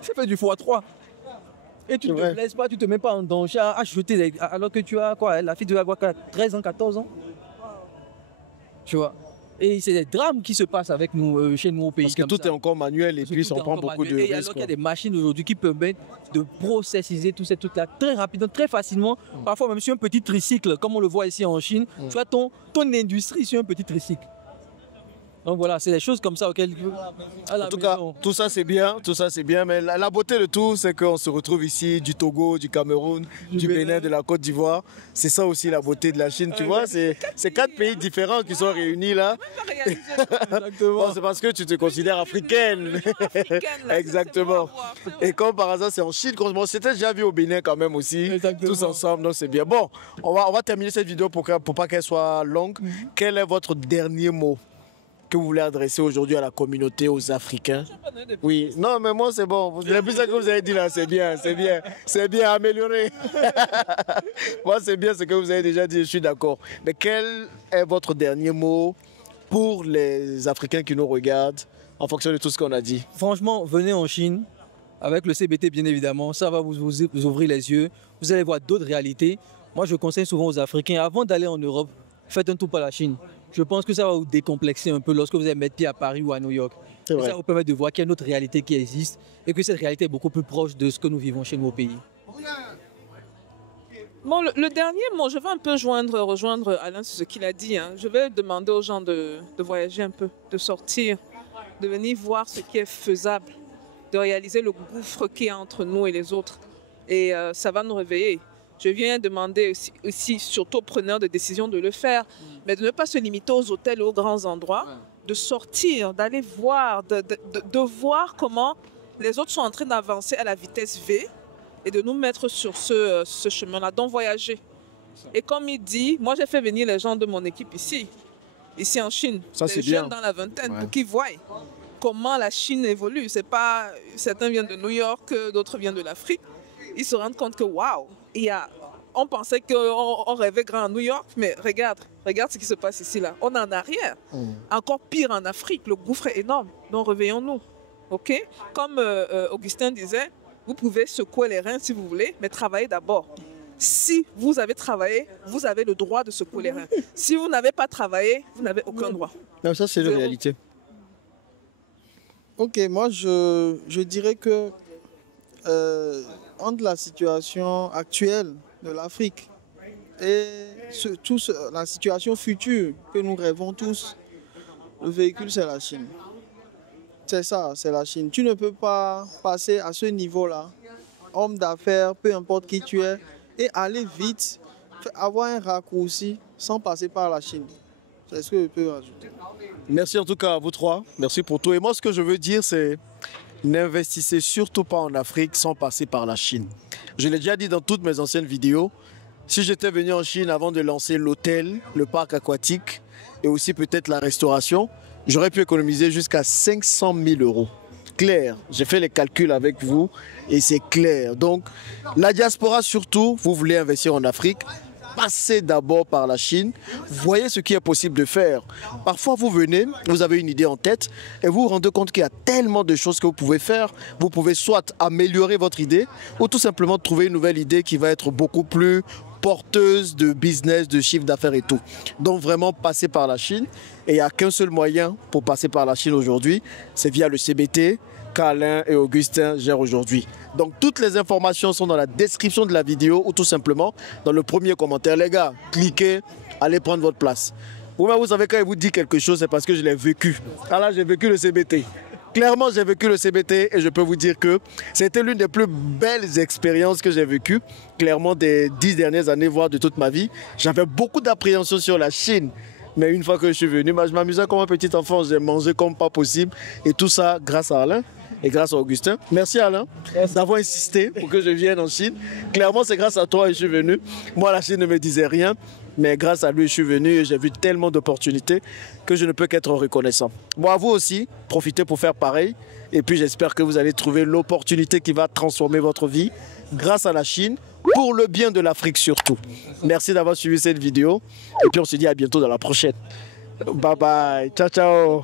Ça fait du x3. Et tu ne te blesses pas, tu ne te mets pas en danger à jeter, alors que tu as quoi, la fille devait avoir 13 ans, 14 ans. Tu vois. Et c'est des drames qui se passent avec nous, chez nous au pays. Parce que tout est encore manuel et puis on prend beaucoup de risques. Et alors qu'il y a des machines aujourd'hui qui permettent de processiser tous ces trucs-là très rapidement, très facilement. Parfois même sur un petit tricycle, comme on le voit ici en Chine, tu as ton industrie sur un petit tricycle. Donc voilà, c'est des choses comme ça auxquelles... En tout cas, tout ça c'est bien, mais la beauté de tout, c'est qu'on se retrouve ici du Togo, du Cameroun, du Bénin, de la Côte d'Ivoire. C'est ça aussi la beauté de la Chine, tu vois, c'est 4 pays différents qui sont réunis là. Bon, c'est parce que tu te considères africaine. Exactement. Et comme par hasard, c'est en Chine, on s'était déjà vu au Bénin quand même aussi, tous ensemble, donc c'est bien. Bon, on va terminer cette vidéo pour pas qu'elle soit longue. Quel est votre dernier mot que vous voulez adresser aujourd'hui à la communauté, aux Africains? Oui, non, mais moi c'est bon. Le plus que vous avez dit là, c'est bien amélioré. Moi c'est bien ce que vous avez déjà dit, je suis d'accord. Mais quel est votre dernier mot pour les Africains qui nous regardent en fonction de tout ce qu'on a dit? Franchement, venez en Chine, avec le CBT bien évidemment, ça va vous ouvrir les yeux. Vous allez voir d'autres réalités. Moi je conseille souvent aux Africains, avant d'aller en Europe, faites un tour par la Chine. Je pense que ça va vous décomplexer un peu lorsque vous allez mettre pied à Paris ou à New York. Ça va vous permettre de voir qu'il y a une autre réalité qui existe et que cette réalité est beaucoup plus proche de ce que nous vivons chez nous au pays. Bon, le dernier mot, je vais un peu rejoindre Alain sur ce qu'il a dit. Hein. Je vais demander aux gens de voyager un peu, de sortir, de venir voir ce qui est faisable, de réaliser le gouffre qu'il y a entre nous et les autres. Et ça va nous réveiller. Je viens demander aussi, surtout aux preneurs de décision de le faire, mais de ne pas se limiter aux hôtels et aux grands endroits, de sortir, d'aller voir, de voir comment les autres sont en train d'avancer à la vitesse V et de nous mettre sur ce chemin-là, donc voyager. Et comme il dit, moi j'ai fait venir les gens de mon équipe ici en Chine, les jeunes dans la vingtaine, pour qu'ils voient comment la Chine évolue. C'est pas, certains viennent de New York, d'autres viennent de l'Afrique. Ils se rendent compte que waouh, on pensait qu'on rêvait grand à New York, mais regarde ce qui se passe ici là. On est en arrière. Encore pire en Afrique, le gouffre est énorme. Donc réveillons-nous. Ok? Comme Augustin disait, vous pouvez secouer les reins si vous voulez, mais travaillez d'abord. Si vous avez travaillé, vous avez le droit de secouer les reins. Si vous n'avez pas travaillé, vous n'avez aucun droit. Non, ça c'est la réalité. Ok, moi je dirais que entre la situation actuelle de l'Afrique et la situation future que nous rêvons tous, le véhicule c'est la Chine. C'est ça, c'est la Chine. Tu ne peux pas passer à ce niveau-là, homme d'affaires, peu importe qui tu es, et aller vite, avoir un raccourci sans passer par la Chine. C'est ce que je peux ajouter. Merci en tout cas à vous trois. Merci pour tout. Et moi, ce que je veux dire, c'est n'investissez surtout pas en Afrique sans passer par la Chine. Je l'ai déjà dit dans toutes mes anciennes vidéos. Si j'étais venu en Chine avant de lancer l'hôtel, le parc aquatique et aussi peut-être la restauration, j'aurais pu économiser jusqu'à 500 000 euros. Clair, j'ai fait les calculs avec vous et c'est clair. Donc, la diaspora surtout, vous voulez investir en Afrique, passez d'abord par la Chine, voyez ce qui est possible de faire. Parfois, vous venez, vous avez une idée en tête et vous vous rendez compte qu'il y a tellement de choses que vous pouvez faire. Vous pouvez soit améliorer votre idée ou tout simplement trouver une nouvelle idée qui va être beaucoup plus porteuse de business, de chiffre d'affaires et tout. Donc vraiment, passer par la Chine. Et il n'y a qu'un seul moyen pour passer par la Chine aujourd'hui, c'est via le CBT qu'Alain et Augustin gèrent aujourd'hui. Donc toutes les informations sont dans la description de la vidéo ou tout simplement dans le premier commentaire. Les gars, cliquez, allez prendre votre place. Vous-même, vous savez, quand il vous dit quelque chose, c'est parce que je l'ai vécu. Ah là, j'ai vécu le CBT. Clairement, j'ai vécu le CBT et je peux vous dire que c'était l'une des plus belles expériences que j'ai vécues, clairement des 10 dernières années, voire de toute ma vie. J'avais beaucoup d'appréhension sur la Chine. Mais une fois que je suis venu, je m'amusais comme un petit enfant, j'ai mangé comme pas possible. Et tout ça grâce à Alain et grâce à Augustin. Merci Alain d'avoir insisté pour que je vienne en Chine. Clairement, c'est grâce à toi que je suis venu. Moi, la Chine ne me disait rien. Mais grâce à lui, je suis venu et j'ai vu tellement d'opportunités que je ne peux qu'être reconnaissant. Bon, à vous aussi, profitez pour faire pareil. Et puis, j'espère que vous allez trouver l'opportunité qui va transformer votre vie grâce à la Chine, pour le bien de l'Afrique surtout. Merci d'avoir suivi cette vidéo. Et puis, on se dit à bientôt dans la prochaine. Bye bye. Ciao, ciao.